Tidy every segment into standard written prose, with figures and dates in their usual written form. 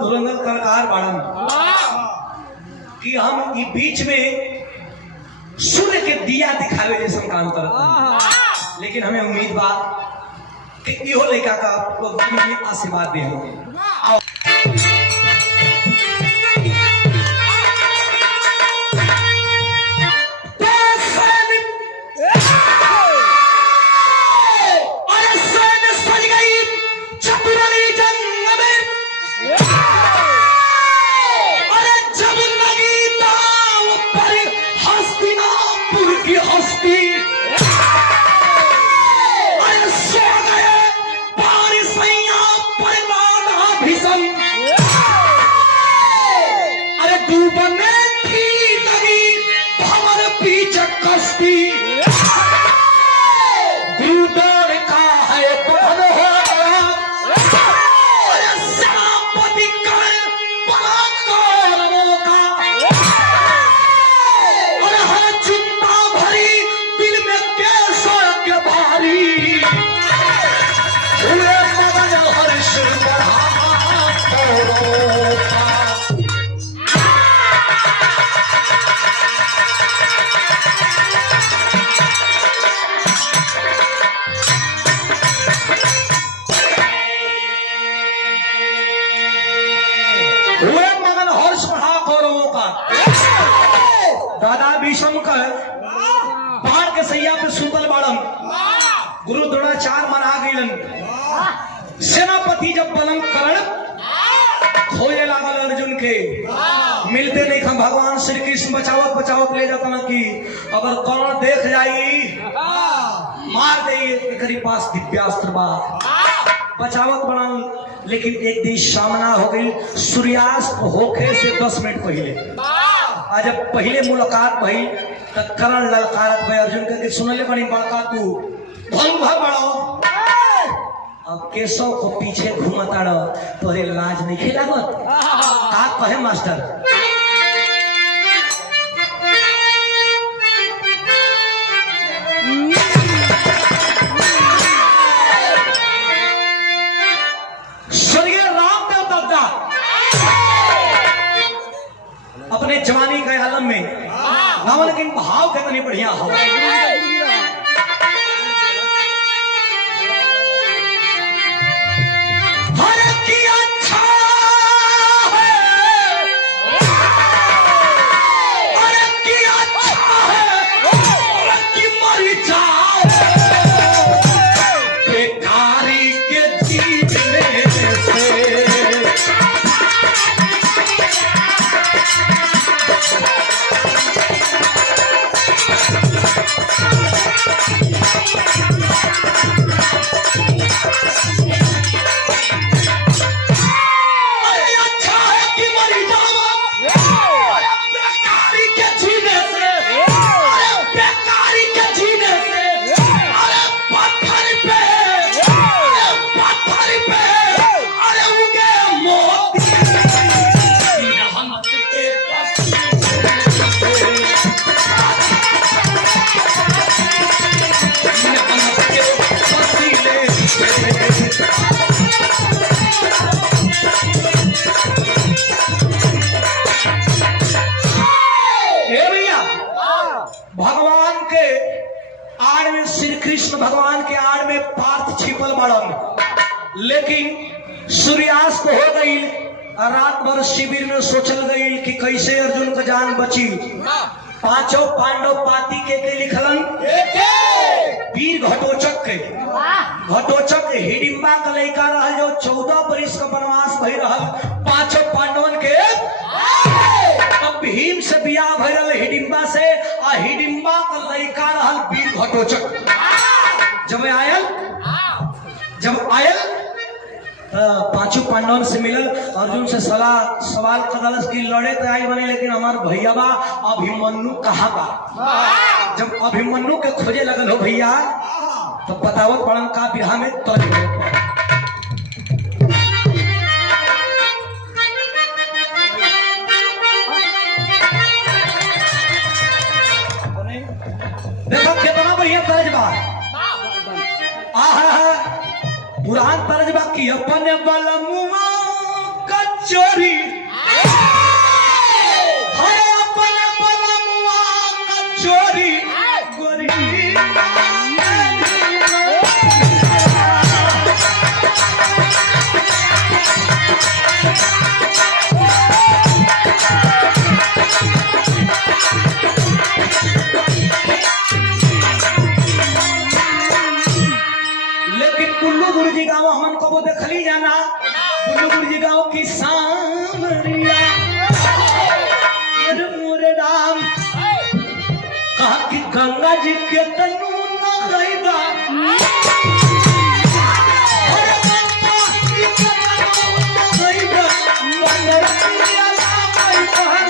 धुरंधर कलाकार बाड़न कि हम ई बीच में सूर्य के दिया दिखावे जैसा काम करते, लेकिन हमें उम्मीद बा कि इहो लड़का का आशीर्वाद दे हो। दादा भीष्म का बाढ़ के सैया पे सुतल बाड़न, गुरु द्रोणाचार्य मना गईलन। सेनापति जब बलम करण खोजे लागल अर्जुन के, मिलते नहीं हम भगवान श्री कृष्ण बचावत बचावत ले जाता ना कि अगर कर्ण देख जाई मार दे, करी पास दिव्यास्त्र बा बचावत बनान। लेकिन एक दिन सामना हो गई सूर्यास्त होखे से 10 मिनट पहले। आज जब पहले मुलाकात भई तो करण ललकारत भाई अर्जुन के सुनले बड़ी बड़का तू भंग बड़ो, अब केशव को पीछे घूमता रह तोरे लाज नहीं खिलावत का कहे मास्टर। स्वर्गीय रामदेव दादा अपने जवानी के आलम में गाँव, लेकिन भाव कितनी बढ़िया हो। भगवान के आड़ में श्री कृष्ण भगवान के आड़ में पार्थ छिपल बड़न, लेकिन सूर्यास्त हो गई। रात भर शिविर में सोचल गई कि कैसे अर्जुन का जान बची। पांचों पांडव पाती के लिखलन वीर घटोचक के। घटोचक हिडिंबा का लड़का रहा जो 14 बरिस का वनवास भई रहल। पांचों पांडवन के भीम से बियाह भरल हिडिंबा से, आ हिडिंबा का लड़का रहल वीर घटोचक। जब आयल पांचों पांडवन से मिलल, अर्जुन से सवाल करल कि लड़े तो आई बने लेकिन हमार भैया बा अभिमन्यु कहाँ बा। जब अभिमन्यु के खोजे लगल हो भैया तो बतावत पड़न का बिरहा में देखो कितना बढ़िया तर्ज बा। पुरान तर्ज बा कि अपने बलमुआ का चोरी, अपने बलमुआ का चोरी गोरी गुरुजी गाँव हमन कबो देखली जाना। गुरुजी गाँव की सामरिया मोरे राम कहा कि गंगा जी के तनु नहैबा, अरे गंगा जी के तनु नहैबा मनरिया लामै कहन।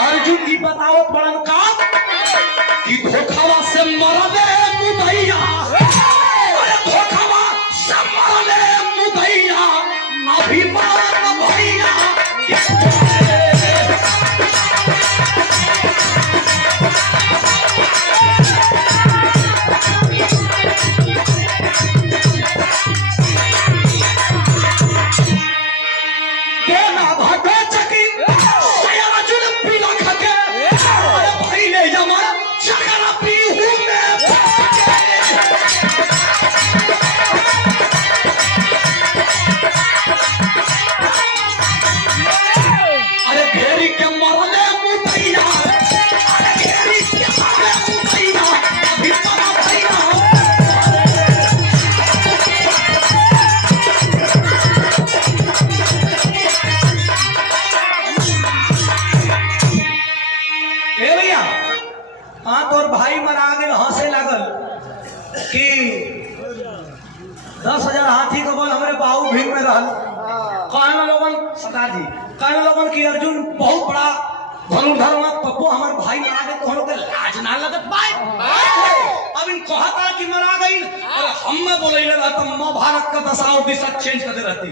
अर्जुन की बताओ बड़न का कि धोखावा से मरले मुदैया, अरे धोखावा से मरले मुदैया अभिमान भैया। देना घटे चकी और भाई मरा गए हंसे लगल कि 10,000 हाथी का बल हमारे बाहु भीड़ में रहल। कहने लोगन सरदार जी कहने लोगन कि अर्जुन बहुत बड़ा धनुर्धर पप्पू हमारे भाई मरा गए तो हम लोग लाज ना लगत पाए। अब इन कहता कि मरा गई और हम में बोले रहा तो महाभारत का दशा और दिशा चेंज करते रहती।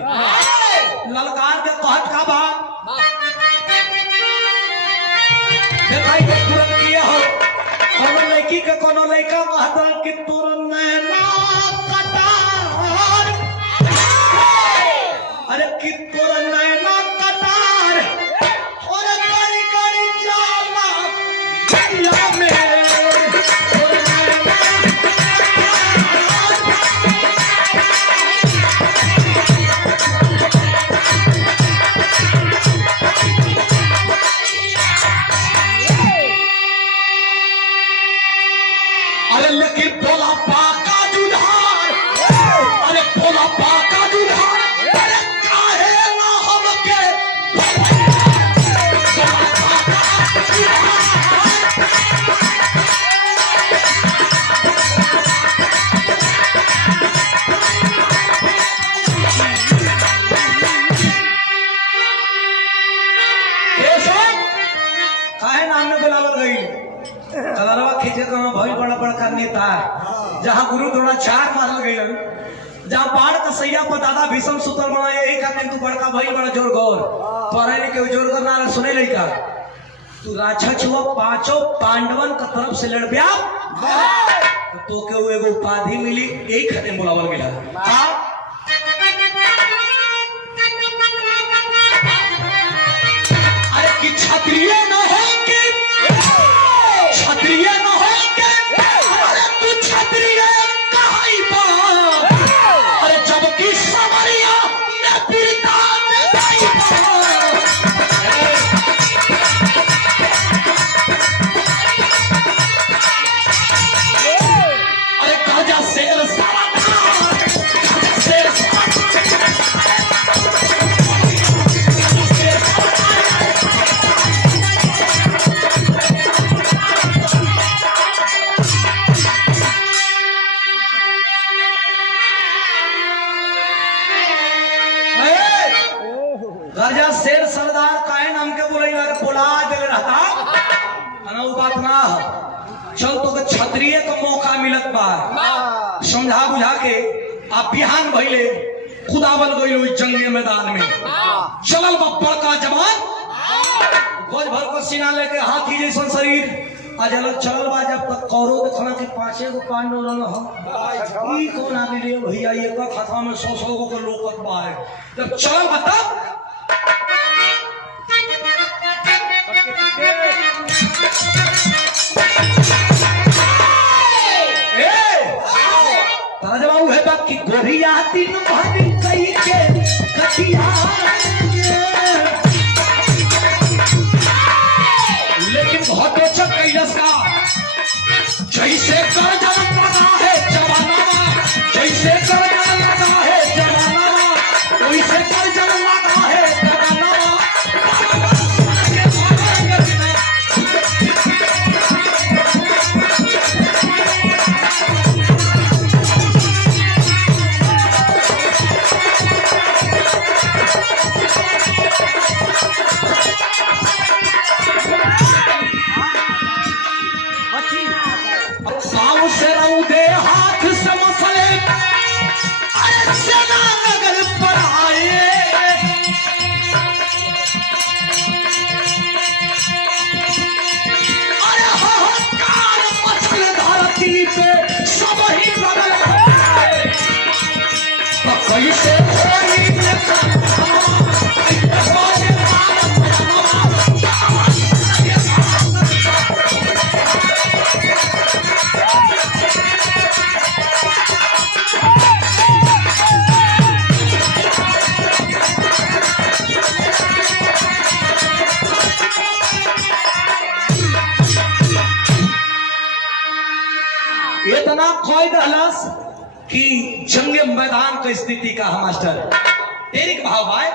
ललकार के कहत का बात दिखाई दे तुरंत किया हो। कोनो लड़की के कोनो लड़का कहतल कि तोर नैना कटार, अरे कि तोर नैना कटार और करी करी जाला दुनिया में तोर नैना अरे लेकिन बोला पाका जुधार, अरे बोला पाका जुधार, अरे काहे ना हमके काहे नाम में बुलावल गई कलरवा खींचे तो भाई बड़ा बड़ा नेता जहाँ गुरु द्रोणाचार्य मारल गई, जहाँ बाढ़ का सैया पर दादा भीषम सुतल बना यही खातिर तू बड़का भाई बड़ा जोर गौर तोरा ने के जोर करना सुने लइका तू राक्षस हुआ पांचों पांडवन का तरफ से लड़बिया तो के वो एगो उपाधि मिली यही खातिर बुलावल गया। हां अरे कि क्षत्रिय न होंगे, क्षत्रिय न होंगे, अरे तू क्षत्रिय कहाई बा, अरे जबकि समरिया ने पीता में नहीं बा। अरे काजा शेर समझा बुझा के आप बिहान भइले खुदावल गइल जंगे मैदान में चलल बब्बर का जवान गोज भर को सीना लेके हाथी जैसन शरीर अजल चलल बा। जब तक कौरव देखना कि 5 गो पांडव रहल हम ई कौन आदमी रे भैया एक खाता में 100 गो के लोकत बा। जब चलल बा तब जवाब है बात की गोरिया तीन भाभी कई के कटिया लेकिन घटो चक कैलस का जैसे कर जन लगा है जवाना जैसे कर जन लगा है जवाना वैसे कर जन लगा है जवाना। इतना खोई दहलस कि जंगे मैदान की स्थिति का मास्टर तेरी भाव भाई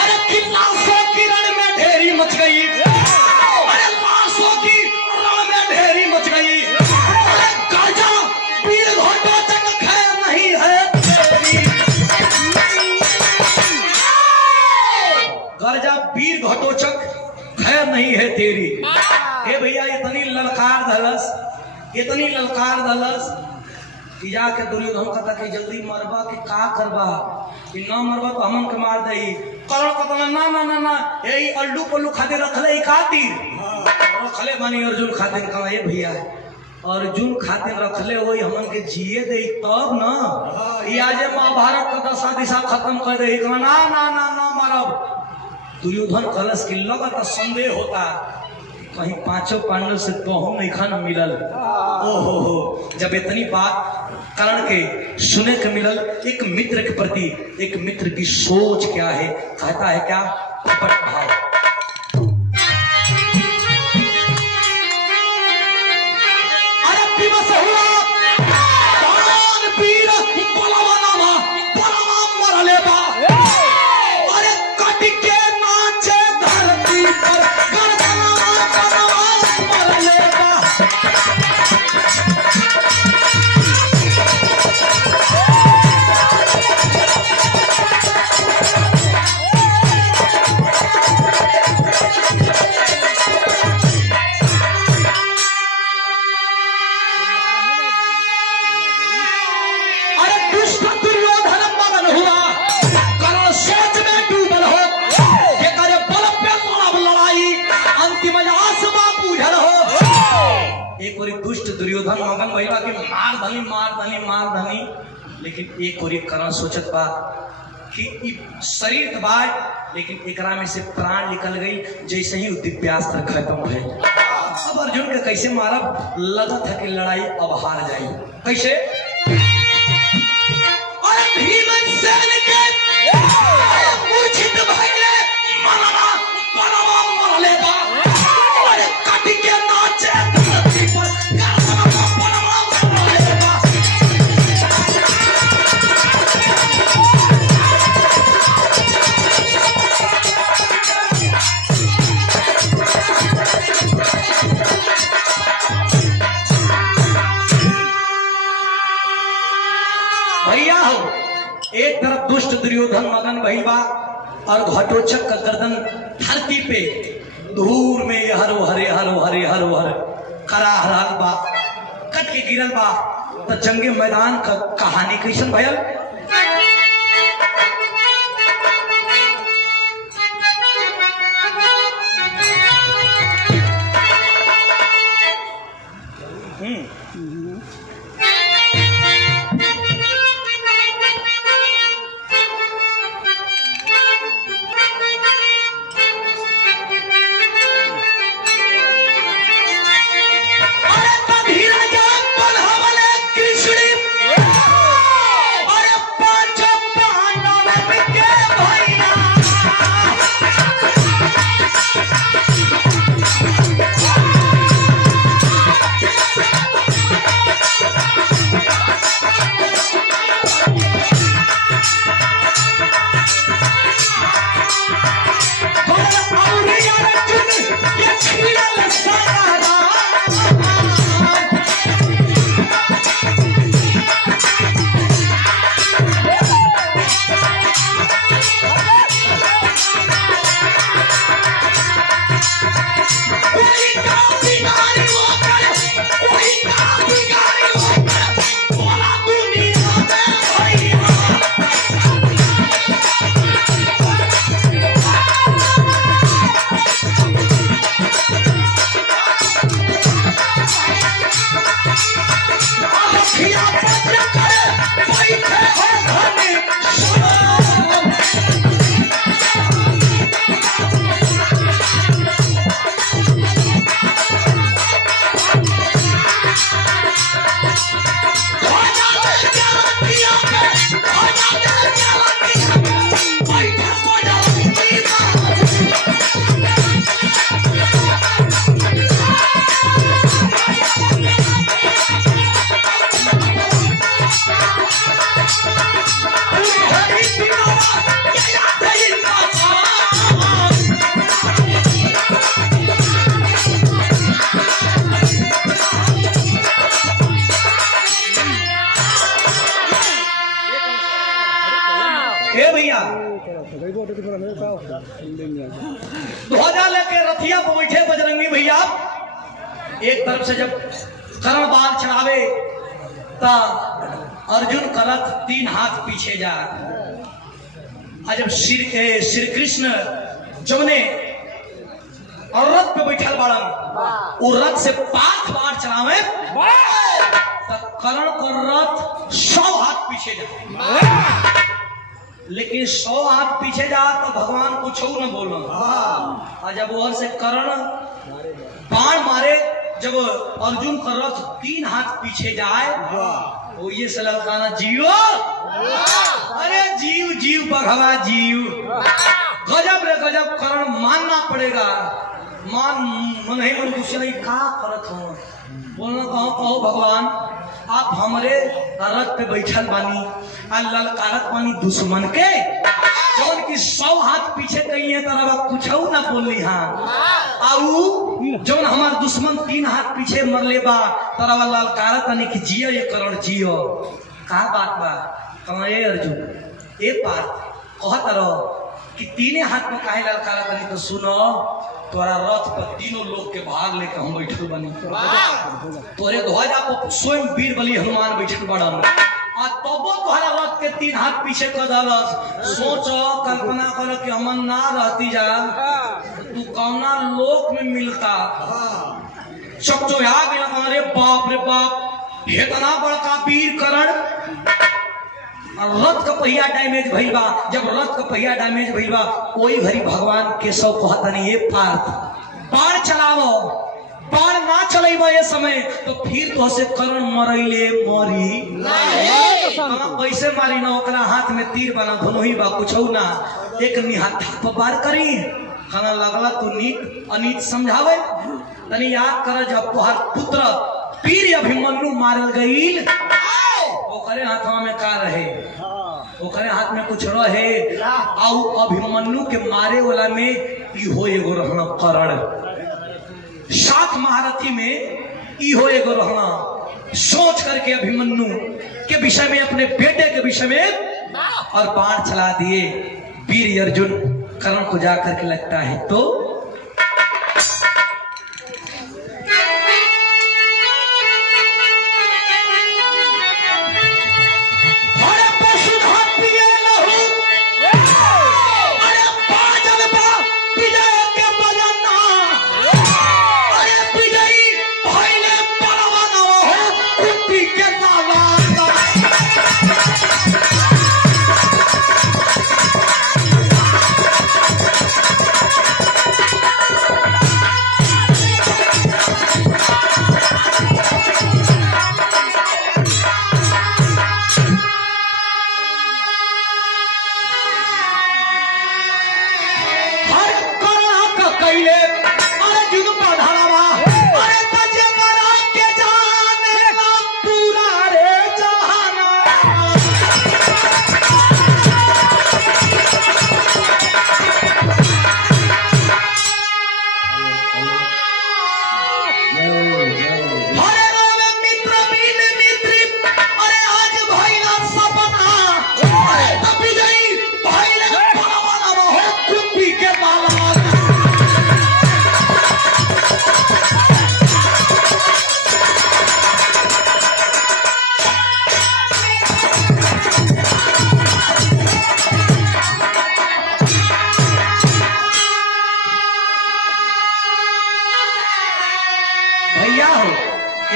अरे कितना सौ की रण में ढेरी मच गई अरे 500 की रण में ढेरी मच गई। अरे गर्जा वीर घटोचक खैर नहीं है तेरी गर्जा वीर घटोचक खैर नहीं है तेरी। हे भैया इतनी ललकार दलस कि जाके दुर्योधन कहता कि जल्दी मरबा कि का करबा कि ना मरबा तो हमन के मार दई। कर्ण कहता ना ना ना ना यही अल्लू पल्लू खातिर रखले ही खातिर रखले बानी अर्जुन खातिर कहा ये भैया अर्जुन खातिर रखले वही हमन के जिए दे तब ना ये आज महाभारत का दशा दिशा खत्म कर दे ना ना ना ना मारब। दुर्योधन कलश की लगत संदेह होता कहीं 5 पांडव से कहूं नहीं खाना मिलल। ओहो जब इतनी बात कर्ण के सुने के मिलल एक मित्र के प्रति एक मित्र की सोच क्या है कहता है क्या कपट भाव अरे दिवस हुआ वीर बलवाना मरले बा अरे कट के नाचे धरती पर दुर्योधन मगन भइला कि मार धनी लेकिन एक और करण सोचत बा कि शरीर तो बात लेकिन एकरा में से प्राण निकल गई जैसे ही दिव्यास्त्र खत्म भइल। अब अर्जुन के कैसे मारब लगत है कि लड़ाई अब हार जाई कैसे भीमसेन के मूर्छित भइले मरना मरले बा अरे कट के नाचे धरती पर एक तरफ दुष्ट दुर्योधन मगन भइल बा और घटोचक का गर्दन धरती पे धूर में हरो हरे करा हराल बा, कट के गिरल बा। तो जंगे मैदान का कहानी कैसन भयल? ध्वजा लेके रथिया पर बैठे बजरंगी भैया। एक तरफ से जब करण बाल चढ़ावे ता अर्जुन का रथ 3 हाथ पीछे जा। जब श्री कृष्ण जौने और रथ पे बैठल बाड़न, वो रथ से 5 बार चढ़ावे तब करण का रथ 100 हाथ पीछे जा। लेकिन 100 हाथ पीछे जा तो भगवान कुछ न बोलो। और जब वहां से करण बाण मारे, जब अर्जुन का रथ 3 हाथ पीछे जाए वो ये से ललकाना, जियो अरे जीव जीव भगवा जीव। गजब रे गजब, करण मानना पड़ेगा। मान नहीं मन कुछ नहीं का करत हो, बोलना कहो भगवान आप हमरे रथ पे बैठल बानी आ ललकारत बानी दुश्मन के, जौन की 100 हाथ पीछे कही है तरह कुछ ना बोली। हाँ आऊ जौन हमार दुश्मन 3 हाथ पीछे मरले बा तरह ललकारत बानी कि जियो ये करण जियो। का बात बा? कहा ए अर्जुन ए बात कहत रहो कि 3 हाथ में काहे ललकारत बानी? तो सुनो, तोरा रथ पर तीनों लोग के भाग लेकर हम बैठल बनी। तोरे ध्वजा पर स्वयं वीर बलि हनुमान बैठल बड़न, आ तबो तोहरा रथ के 3 हाथ पीछे कर दलस। सोचो, कल्पना करो कि हम ना रहती जा तू कौना लोक में मिलता। चकचोया गया, अरे बाप रे बाप, इतना बड़का वीर करण रथ का पहिया डैमेज भइल बा। जब रथ का पहिया डैमेज भइल बा कोई घड़ी भगवान केशव कहता नहीं ये पार्थ बाण चलावो, बाण ना चलेबो ये समय तो फिर तो से करण मरैले मरी कैसे मारी ना। ओकरा हाथ में तीर बना दोनों ही बा, कुछ ना एक निहत्था पर वार करी खाना लगला तू नीक अनीत समझावे। तनी याद कर जब तोहर पुत्र वीर अभिमन्यु मारल गईल, ओकरे हाथवा में का रहे? ओकरे हाथ में कुछ रहे। आउ अभिमन्यु के मारे वाला में इहो एगो रहना करण, 7 महारथी में इहो एगो रहना। सोच करके अभिमन्यु के विषय में, अपने बेटे के विषय में और बाण चला दिए। वीर अर्जुन करण को जाकर के लगता है तो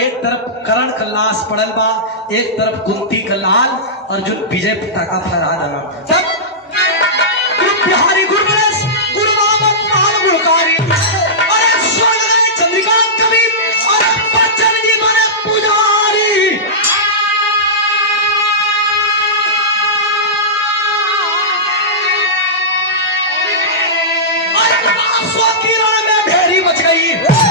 एक तरफ कर्ण का लाश पड़ल बा, एक तरफ कुंती का लाल अर्जुन विजय पताका फहरा देना। सब गुरु बिहारी गुरु गणेश गुरु नानक महान गुरुकारी, अरे स्वर्ग गए चंद्रिका कवि, अरे बच्चन जी बने पुजारी। अरे 500 किरण में भेड़ी बच गई।